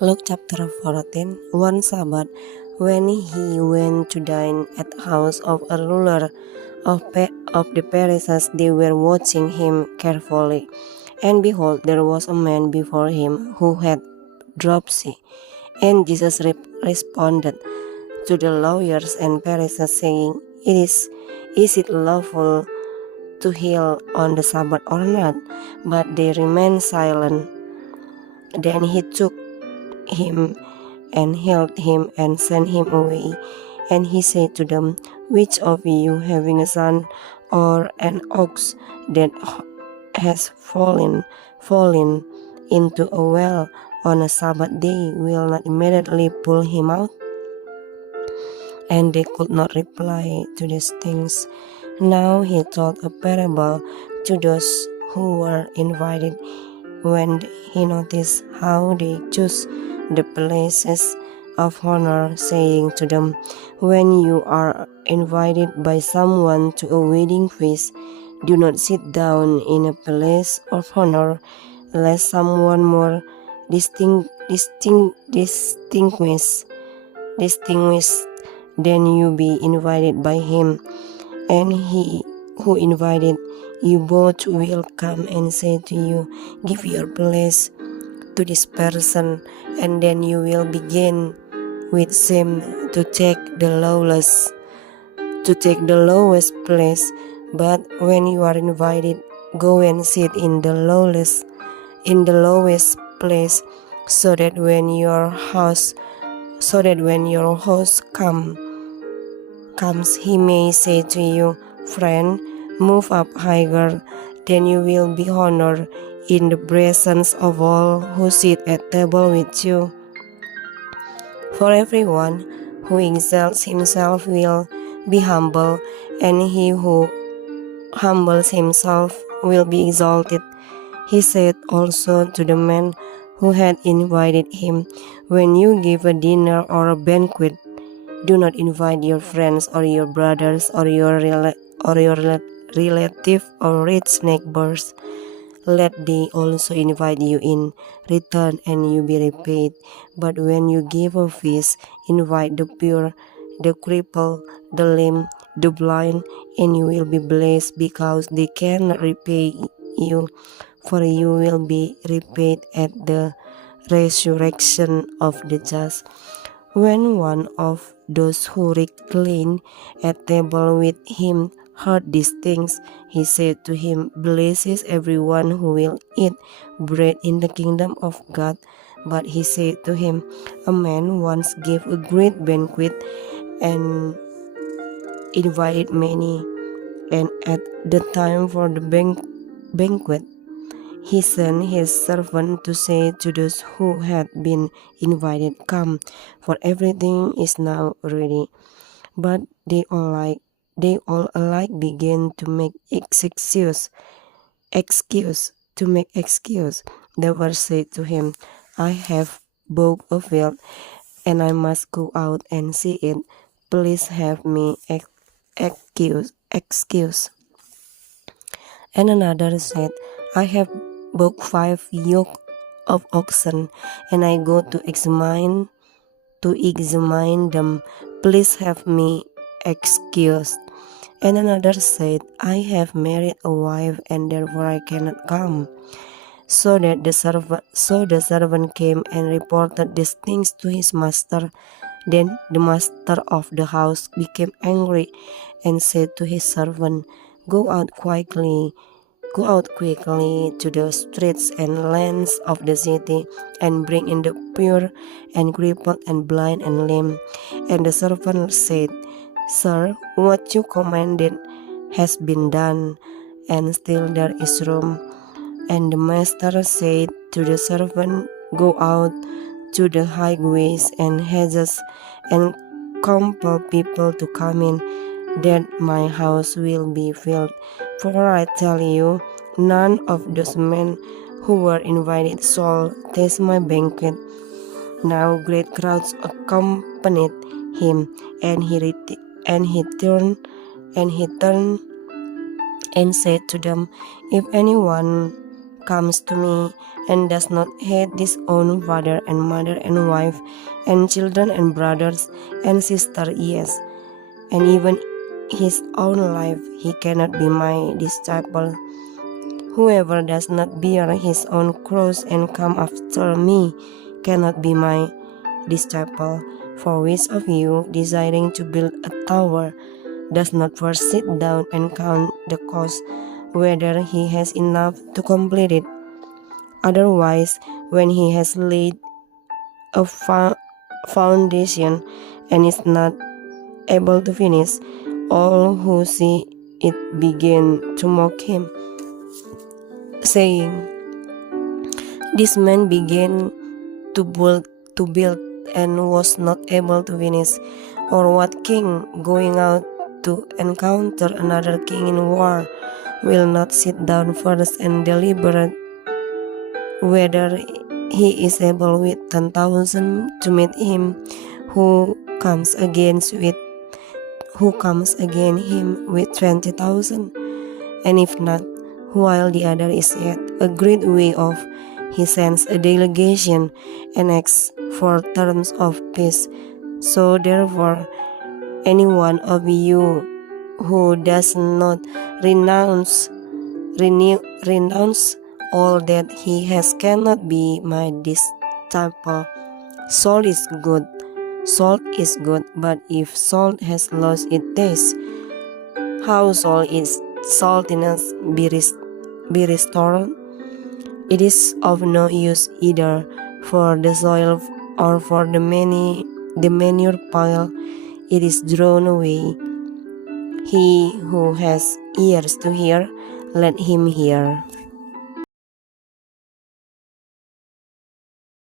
Luke chapter 14. One Sabbath, when he went to dine at the house of a ruler of the Pharisees, they were watching him carefully. And behold, there was a man before him who had dropsy. And Jesus responded to the lawyers and Pharisees, saying, Is it lawful to heal on the Sabbath or not? But they remained silent. Then he took him and healed him and sent him away. And he said to them, Which of you, having a son or an ox that has fallen into a well on a Sabbath day, will not immediately pull him out? And they could not reply to these things. Now he told a parable to those who were invited. When he noticed how they chose the places of honor, saying to them, When you are invited by someone to a wedding feast, do not sit down in a place of honor, lest someone more distinguished than you be invited by him. And he who invited you both will come and say to you, Give your place to this person, and then you will begin with him to take the lowest place. But when you are invited, go and sit in the lowest place, so that when your host comes, he may say to you, Friend, move up higher. Then you will be honored in the presence of all who sit at table with you. For everyone who exalts himself will be humble, and he who humbles himself will be exalted. He said also to the man who had invited him, When you give a dinner or a banquet, do not invite your friends or your brothers or your relative or rich neighbors. Let they also invite you in return, and you be repaid. But when you give a feast, invite the poor, the crippled, the lame, the blind, and you will be blessed, because they cannot repay you, for you will be repaid at the resurrection of the just. When one of those who reclined at table with him heard these things, he said to him, Blessed is everyone who will eat bread in the kingdom of God. But he said to him, A man once gave a great banquet and invited many, and at the time for the banquet, he sent his servant to say to those who had been invited, Come, for everything is now ready. But they all alike began to make excuse. The verse said to him, I have bought a field, and I must go out and see it. Please have me excuse. And another said, I have bought 5 yoke of oxen, and I go to examine them. Please have me excused. And another said, I have married a wife, and therefore I cannot come. So the servant came and reported these things to his master. Then the master of the house became angry and said to his servant, Go out quickly to the streets and lanes of the city, and bring in the poor and crippled and blind and lame. And the servant said, Sir, what you commanded has been done, and still there is room. And the master said to the servant, Go out to the highways and hedges, and compel people to come in, that my house will be filled. For I tell you, none of those men who were invited shall taste my banquet. Now great crowds accompanied him, and he turned and said to them, If anyone comes to me and does not hate his own father and mother and wife and children and brothers and sisters, yes, and even his own life, he cannot be my disciple. Whoever does not bear his own cross and come after me cannot be my disciple. For which of you, desiring to build a tower, does not first sit down and count the cost, whether he has enough to complete it? Otherwise, when he has laid a foundation and is not able to finish, all who see it begin to mock him, saying, "This man began to build and was not able to finish. Or what king going out to encounter another king in war will not sit down first and deliberate whether he is able with 10,000 to meet him who comes against him with 20,000? And if not, while the other is yet a great way off, he sends a delegation and asks for terms of peace. So therefore, any one of you who does not renounce all that he has cannot be my disciple. Salt is good, but if salt has lost its taste, how shall its saltiness be restored? It is of no use either for the soil or for the manure pile. It is thrown away. He who has ears to hear, let him hear.